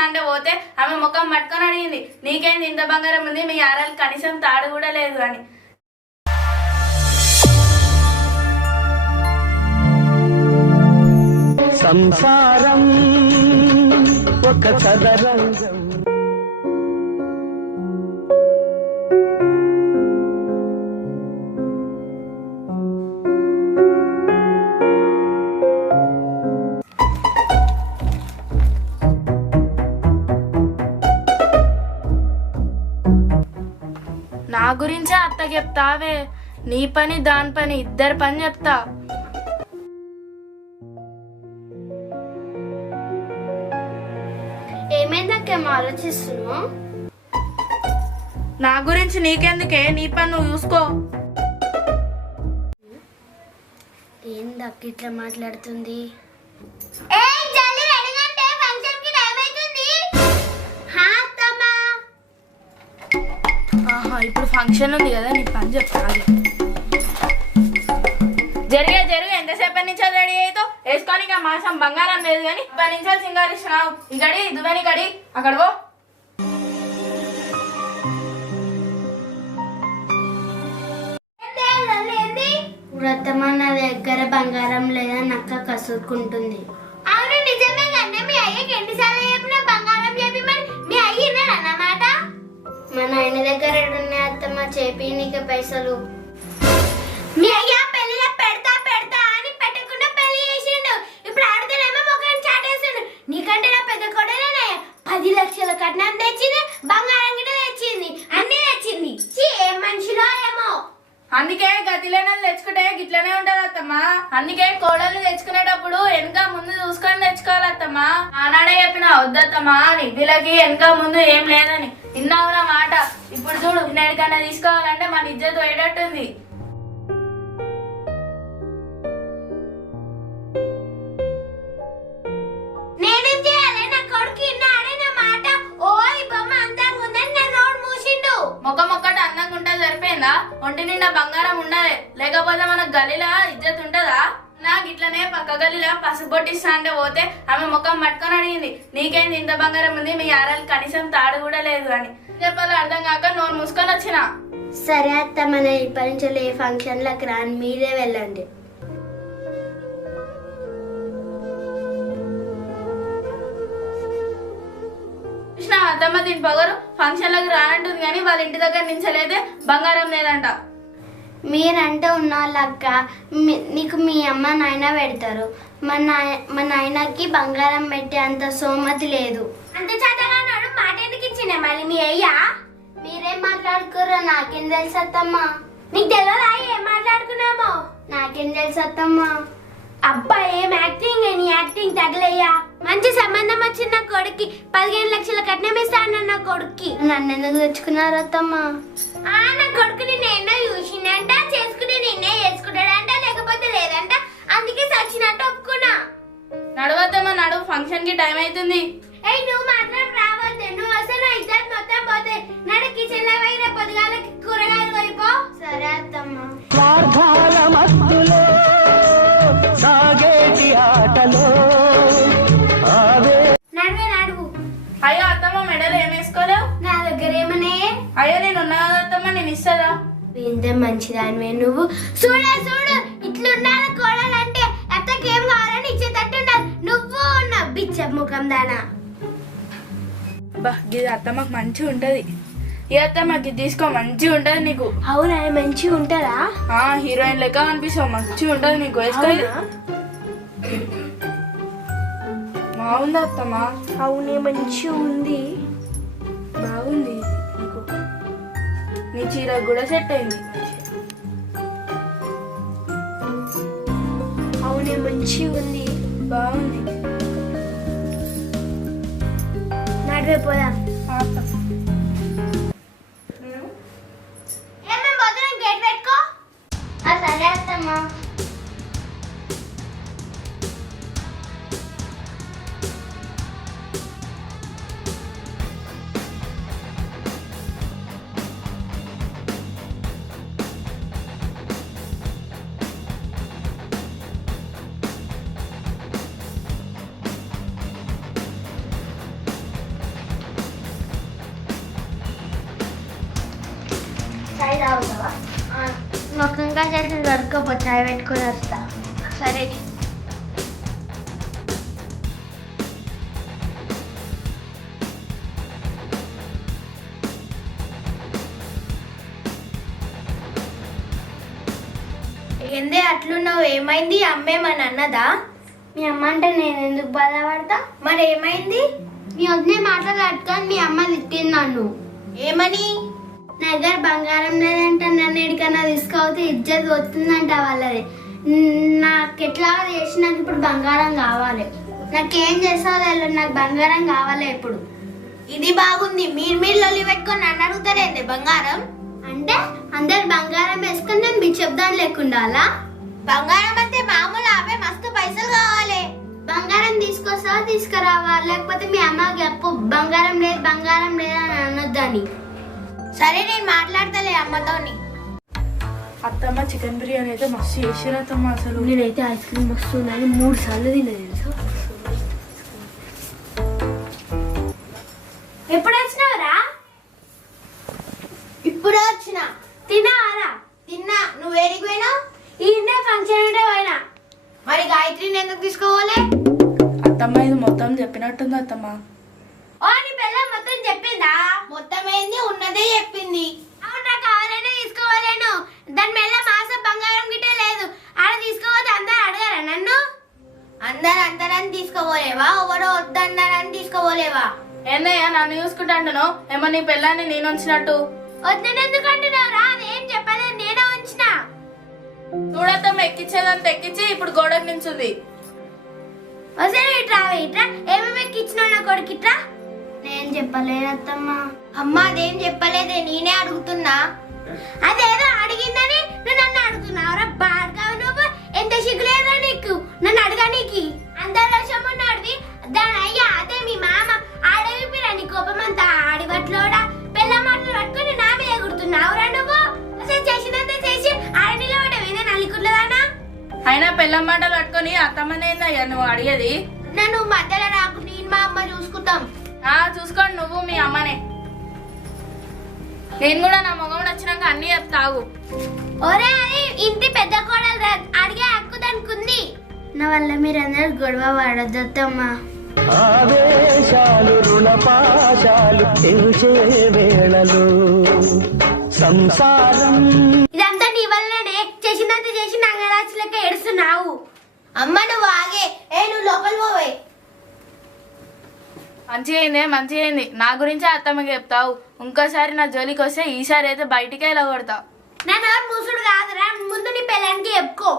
పొట్టిస్తా అంటే పోతే ఆమె ముఖం పట్టుకొని అడిగింది, నీకేంది ఇంత బంగారం ఉంది, మీ ఆరాలు కనీసం తాడు కూడా లేదు అని. సంసారం ఒక చదరంగం. నా గురించే అత్త చెప్తావే, నీ పని దాని పని ఇద్దరు పని చెప్తా. ఏమైందక్కేమో ఆలోచిస్తున్నావు? నా గురించి నీకెందుకే, నీ పని నువ్వు చూసుకో. ఏందక్క ఇట్లా మాట్లాడుతుంది? ఆహా, ఇప్పుడు ఫంక్షన్ ఉంది కదా, నీ పని చెప్తాను. జరిగే ఎంతసేపటి నుంచి రెడీ అవుతావు? వేసుకొని ఇక మాసం బంగారం లేదు కానీ 10 నిమిషాలు సింగారిస్తున్నావు. ఇకడి దువ్వని కడి అక్కడ పో. వ్రతమా నా దగ్గర బంగారం లేదని అక్క కసురుకుంటుంది. అవును నిజమే కానీ మీ అయ్యకి ఎన్నిసార్లు చెప్పినా బంగారం చెప్పి మరి మీ అయ్య అన్నమాట. మా నాయన దగ్గర ఉన్నాయి అత్తమ్మ చేపి నీకు పైసలు. మీ అయ్య పెళ్లిలో పెడతా పెడతా అని పెట్టకుండా పెళ్లి చేసిండు. ఇప్పుడు ఆడితేనేమో మొక్కని చాటేసిండు. నీకంటే నా పెద్ద కొడలనే 10 లక్షల కట్నం తెచ్చింది, బంగారం గిట్ట తెచ్చింది, అన్ని తెచ్చింది. ఏం మనిషిలో ఏమో. అందుకే గతిలేనని తెచ్చుకుంటే గిట్లనే ఉంటది అత్తమ్మా. అందుకే కోడలు తెచ్చుకునేటప్పుడు వెనక ముందు చూసుకొని తెచ్చుకోవాలి అత్తమ్మా. ఆనాడే చెప్పిన వద్దత్తమ్మా అని, వీళ్ళకి వెనక ముందు ఏం లేదని. విన్నావు నా మాట. ఇప్పుడు చూడు, నేడికన్నా తీసుకోవాలంటే మన ఇజ్జత్ పోయేటట్టుంది. నేనేం చేయాలి? నా కొడుకు ఇన్నాడే నా మాట. ఓ ఈ బొమ్మ అందంగా ఉందని నా నోరు మూసిండు. మొక్కటి అందంగా ఉంటే సరిపోయిందా? ఒంటి నిండా బంగారం ఉండాలి, లేకపోతే మనకు గలీలా ఇజ్జత్ ఉంటదా? నాకు ఇట్లనే పక్క గలీలా పసుపొట్టిస్తా అంటే పోతే ఆమె ముఖం పట్టుకొని అడిగింది, నీకేంది ఇంత బంగారం ఉంది, మీ ఆరాలు కనీసం తాడు కూడా లేదు అని. చెప్పాలి అర్థం కాక నోరు మూసుకొని వచ్చిన. సరే అత్త, మన ఇప్పటి నుంచి ఏ ఫంక్షన్లకు రాని, మీరే వెళ్ళండి. కృష్ణ అత్తమ్మ దీని పొగరు ఫంక్షన్లకు రానంటుంది కానీ వాళ్ళ ఇంటి దగ్గర నించలేదే బంగారం లేదంట. మీరంటే ఉన్నవాళ్ళక్క, నీకు మీ అమ్మ నాయన పెడతారు. మా నాయనకి బంగారం పెట్టే అంత సోమతి లేదు. అంత చదవనాడు మాట ఎందుకు ఇచ్చిన మళ్ళీ మీ అయ్యా? మీరేం మాట్లాడుకోర్రా, నాకేం తెలుసు అత్తమ్మా. నీకు తెలియదా ఏం మాట్లాడుకున్నామో? నాకేం తెలుసు అత్తమ్మా. అబ్బా ఏం యాక్టింగ్, నీ యాక్టింగ్ తగలయ్యా. మంచి సంబంధం వచ్చిన నా కొడుక్కి 15 లక్షల కట్నం ఇస్తాను. నా కొడుక్కి నన్ను ఎందుకు తెచ్చుకున్నారు అత్తమ్మా? నా కొడుకు నిన్న ఎన్నో చూసిందంట, చేసుకుని నిన్నే చేసుకుంటాడంట, లేకపోతే లేదంట. అందుకే సచ్చినట్టు ఒప్పుకున్నా. నడవద్దమ్మా, నడువు, ఫంక్షన్ కి టైం అవుతుంది. నువ్వు మాత్రం రావద్దు. నువ్వు అసలు నా ఇద్దరు మొత్తం పోతే నడు కిచెన్ లో పోయిన పొద్దుగాలకి కూరగాయలు కొనిపో. సరే అత్తమ్మా. స్వార్థాల మత్తులో సాగేటి ఆటలో నడువు. అయ్యో అత్తమ్మ మెడలు ఏం వేసుకోలేవు? నా దగ్గర ఏమనే? అయ్యో నేను ఉన్నా కదా అత్తమ్మ, నేను ఇస్తుందా? ఎంత మంచిదానివే నువ్వు. చూడు ఇట్లుండాలి కోడాలంటే. అత్తకేం కావాలని ఇచ్చేటట్టు నువ్వు ఉన్న బిచ్చ ముఖం దానా. బా ఇది అత్తమ్మకి మంచిగా ఉంటది. ఈ అత్తమ్మకి తీసుకో, మంచిగా ఉంటది నీకు. అవునా, మంచిగా ఉంటదా? హీరోయిన్ లెక్క అనిపిస్తావు, మంచిగా ఉంటది నీకు. వేసుకో. బాగుంది అత్తమ్మ. అవునే, మంచిగా ఉంది. బాగుంది నీకు. నీ చీర కూడా సెట్ అయింది. అవునే, మంచిగా ఉంది. బాగుంది. నడిపోదా? గేట్ పెట్టుకో. సరే అత్తమ్మా. చాయ్ తాగుతావా? నాకు ఇంకా చేసి దొరకపో చాయ్ పెట్టుకొని వస్తా. సరే. ఏందే అట్లున్నావు? ఏమైంది? అమ్మేమని అన్నదా? మీ అమ్మ అంటే నేను ఎందుకు బాధపడతా? మరి ఏమైంది? మీ వదిలే మాట్లాడుకొని మీ అమ్మ తిట్టింది నన్ను. ఏమని? నా దగ్గర బంగారం లేదంట, నన్ను ఎడికన్నా తీసుకోవతే ఇజ్జత్ వస్తుందంట వాళ్ళది. నాకెట్లా చేసి నాకు ఇప్పుడు బంగారం కావాలి. నాకేం చేస్తావు తెలియదు, నాకు బంగారం కావాలి ఇప్పుడు. ఇది బాగుంది. మీరు లొల్లి పెట్టుకొని నన్ను అడుగుతారేంది బంగారం అంటే? అందరు బంగారం వేసుకుని నేను మీ చెప్దాని లేకుండాలా? బంగారం అంటే మామూలు అవే మస్తు పైసలు కావాలి. బంగారం తీసుకొస్తావా తీసుకురావా? లేకపోతే మీ అమ్మకి చెప్పు బంగారం లేదు అని అనొద్దని. సరే నేను మాట్లాడతలే అమ్మతోని. అత్తమ్మ చికెన్ బిర్యానీ అయితే మస్తు చేసిరు అత్తమ్మ. అసలు నేనైతే ఐస్ క్రీమ్ వస్తున్నాను 3 సార్లు తిన్నా తెలుసా. ఎప్పుడు వచ్చినావురా? ఇప్పుడే వచ్చిన. తిన్నావారా? తిన్నా. నువ్వు వేడికి పోయినావు? ఈయనే ఫంక్షన్ ఉంటే పోయినా. మరి గాయత్రిని ఎందుకు తీసుకోవాలి? అత్తమ్మ ఇది మొత్తం చెప్పినట్టుంది అత్తమ్మ. ఓ నీ పిల్ల మొత్తం చెప్పిందా? మొత్తం ఏంది? ఉన్నదే చెప్పింది. అవునా? కావాలనే తీసుకోవాలేను. దాని మెల్ల మాసం బంగారం గిట్టే లేదు. ఆడ తీసుకోవద్దు అందరు అడగారా నన్ను? అందరని తీసుకోపోలేవా? ఎవరో వద్దన్నారని తీసుకోపోలేవా? ఏందయ్యా నన్ను చూసుకుంటా అంటున్నావు? ఏమో నీ పిల్లాన్ని నేను ఉంచినట్టు. వద్దనెందుకు అంటున్నావురా? అదేం చెప్పలేదు, నేనే ఉంచిన. చూడత్తమ్మ ఎక్కించేదంతా ఎక్కించి ఇప్పుడు గోడకు నించుంది. వసే ఇట్రా ఏమేమి ఎక్కించినా నా కొడుకు ఇట్రా. నేను చెప్పలేదమ్మా. అమ్మ అదేం చెప్పలేదే, నేనే అడుగుతున్నా. అదేదో అడిగిందని నువ్వు నన్ను అడుగుతున్నావురా? బాగా నువ్వు ఎంత సిగ్గులేదా నీకు నన్ను అడగనీకి? అందరు వర్షం ఉన్నాడిది దాని అయ్యా అదే మీ మామ ఆడవిపిరా నీ కోపమంతా ఆడివట్లోడా పిల్ల మాటలు పట్టుకుని నా మీద ఎగురుతున్నావురా నువ్వు? అసలు చేసినంత చేసి ఆడ నిలబడవేనా నల్లికుట్లదానా? అయినా పిల్లం మాటలు పట్టుకొని అత్తమ్మనేందయ్యా నువ్వు అడిగేది? నన్ను మధ్యలో రాకు, నేను మా అమ్మ చూసుకుంటాం. చూసుకోండి నువ్వు మీ అమ్మనే. నేను కూడా నా మొగం వచ్చినాక అన్ని చెప్తావు. ఒరే అని ఇంటి పెద్ద కోడలు అడిగే హక్కు దానికి. నా వల్ల మీరందరూ గొడవ పడొద్దమ్మా. ఆవేశాలు రుణపాశాలు పెంచే వేళలు సంసారం. ఇదంతా నీ వల్లనే. చేసినంత చేసి నంగరాజు లెక్క ఏడుస్తున్నావు. అమ్మ నువ్వు ఆగే. నువ్వు లోపల పోవే. మంచిగా అయింది. నా గురించే అత్తమ్మకి చెప్తావు. ఇంకోసారి నా జోలికి వస్తే ఈసారి అయితే బయటికే ఇలా కొడతా. నా నోరు మూసుడు కాదురా, ముందు నీ పిల్లానికి చెప్పుకో.